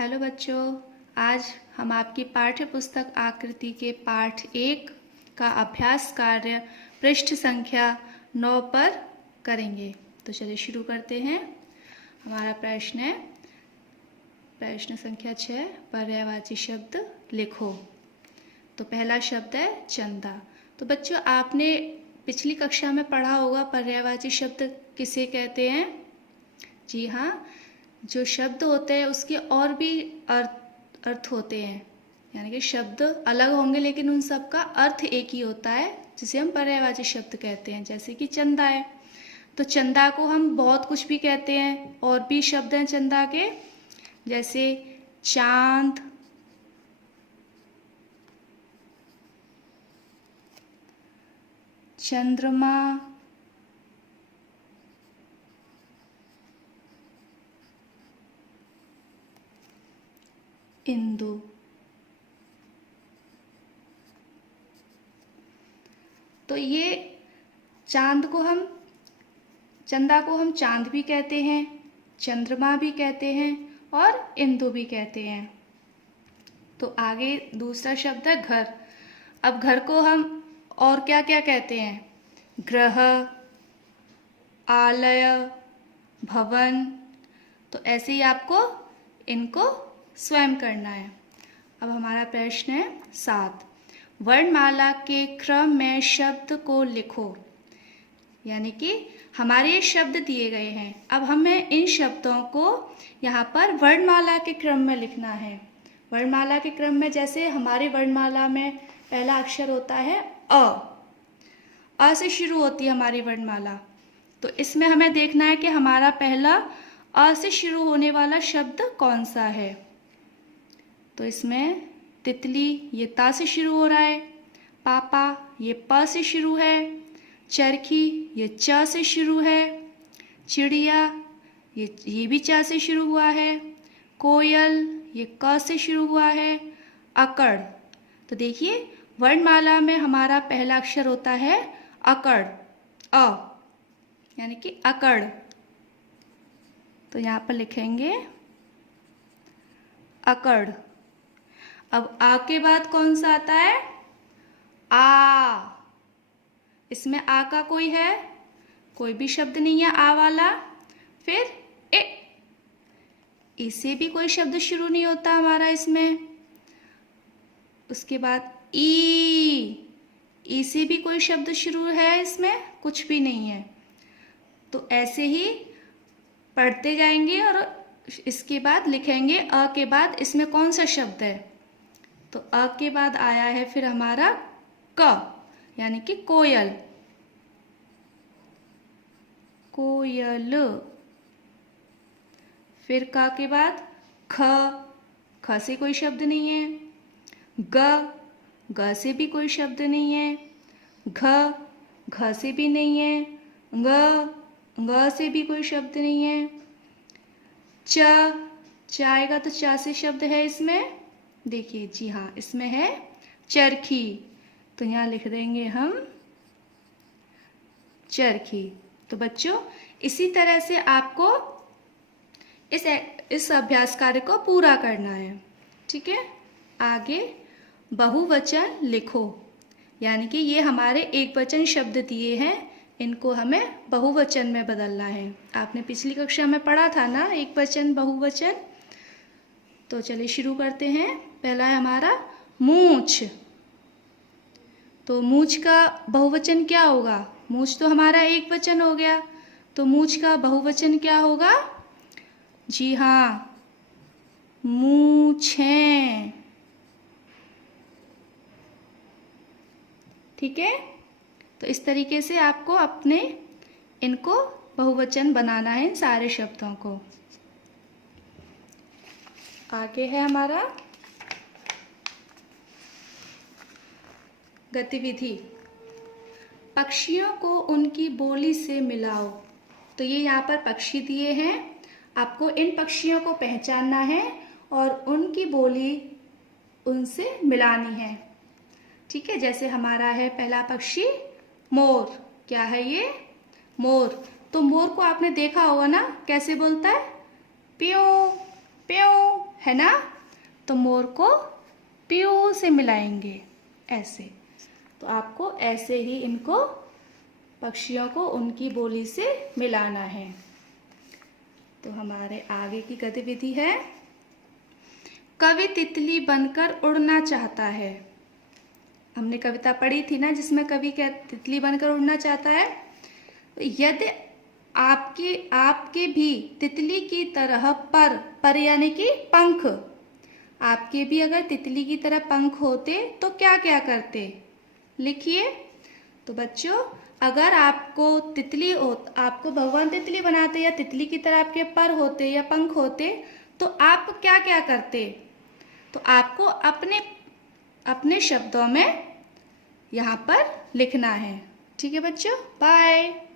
Hello बच्चों, आज हम आपकी पाठ्य पुस्तक आकृति के पाठ 1 का अभ्यास कार्य पृष्ठ संख्या 9 पर करेंगे। तो चलिए शुरू करते हैं। हमारा प्रश्न है प्रश्न संख्या 6, पर्यायवाची शब्द लिखो। तो पहला शब्द है चंदा। तो बच्चों, आपने पिछली कक्षा में पढ़ा होगा पर्यायवाची शब्द किसे कहते हैं। जी हाँ, जो शब्द होते हैं उसके और भी अर्थ होते हैं, यानी कि शब्द अलग होंगे लेकिन उन सब का अर्थ एक ही होता है, जिसे हम पर्यायवाची शब्द कहते हैं। जैसे कि चंदा है, तो चंदा को हम बहुत कुछ भी कहते हैं, और भी शब्द हैं चंदा के, जैसे चांद, चंद्रमा, इंदु। तो ये चंदा को हम चांद भी कहते हैं, चंद्रमा भी कहते हैं और इंदु भी कहते हैं। तो आगे दूसरा शब्द है घर। अब घर को हम और क्या क्या कहते हैं? ग्रह, आलय, भवन। तो ऐसे ही आपको इनको स्वयं करना है। अब हमारा प्रश्न है 7, वर्णमाला के क्रम में शब्द को लिखो। यानी कि हमारे ये शब्द दिए गए हैं, अब हमें इन शब्दों को यहाँ पर वर्णमाला के क्रम में लिखना है। वर्णमाला के क्रम में, जैसे हमारी वर्णमाला में पहला अक्षर होता है अ से शुरू होती है हमारी वर्णमाला। तो इसमें हमें देखना है कि हमारा पहला अ से शुरू होने वाला शब्द कौन सा है। तो इसमें तितली, ये ता से शुरू हो रहा है। पापा, ये प से शुरू है। चरखी, ये च से शुरू है। चिड़िया, ये भी च से शुरू हुआ है। कोयल, ये क से शुरू हुआ है। अकड़, तो देखिए वर्णमाला में हमारा पहला अक्षर होता है अकड़, अ, यानी कि अकड़। तो यहाँ पर लिखेंगे अकड़। अब आ के बाद कौन सा आता है? आ। इसमें आ का कोई भी शब्द नहीं है आ वाला। फिर ए, इसे भी कोई शब्द शुरू नहीं होता हमारा इसमें। उसके बाद ई से भी कोई शब्द शुरू है इसमें? कुछ भी नहीं है। तो ऐसे ही पढ़ते जाएंगे और इसके बाद लिखेंगे अ के बाद इसमें कौन सा शब्द है। तो अ के बाद आया है फिर हमारा क, यानी कि कोयल, कोयल। फिर का के बाद ख से कोई शब्द नहीं है। ग से भी कोई शब्द नहीं है। घ से भी नहीं है। ग से भी कोई शब्द नहीं है। च आएगा तो चा से शब्द है इसमें। देखिए, जी हाँ, इसमें है चरखी। तो यहाँ लिख देंगे हम चरखी। तो बच्चों, इसी तरह से आपको इस अभ्यास कार्य को पूरा करना है। ठीक है। आगे बहुवचन लिखो। यानी कि ये हमारे एक वचन शब्द दिए हैं, इनको हमें बहुवचन में बदलना है। आपने पिछली कक्षा में पढ़ा था ना, एक वचन बहुवचन। तो चलिए शुरू करते हैं। पहला है हमारा मूछ। तो मूछ का बहुवचन क्या होगा? मूछ तो हमारा एक वचन हो गया, तो मूछ का बहुवचन क्या होगा? जी हाँ, मूछें। ठीक है। तो इस तरीके से आपको अपने इनको बहुवचन बनाना है, इन सारे शब्दों को। आगे है हमारा गतिविधि। पक्षियों को उनकी बोली से मिलाओ। तो ये यहाँ पर पक्षी दिए हैं, आपको इन पक्षियों को पहचानना है और उनकी बोली उनसे मिलानी है। ठीक है। जैसे हमारा है पहला पक्षी मोर। क्या है ये? मोर। तो मोर को आपने देखा होगा ना, कैसे बोलता है? प्यों प्यों। है ना, तो मोर को पीऊ से मिलाएंगे ऐसे। तो आपको ऐसे ही इनको पक्षियों को उनकी बोली से मिलाना है। तो हमारे आगे की गतिविधि है, कवि तितली बनकर उड़ना चाहता है। हमने कविता पढ़ी थी ना जिसमें कवि क्या तितली बनकर उड़ना चाहता है। यदि आपके भी तितली की तरह पर यानी कि पंख, आपके भी अगर तितली की तरह पंख होते तो क्या क्या करते, लिखिए। तो बच्चों, अगर आपको आपको भगवान तितली बनाते या तितली की तरह आपके पर होते या पंख होते तो आप क्या क्या करते, तो आपको अपने शब्दों में यहाँ पर लिखना है। ठीक है बच्चों, बाय।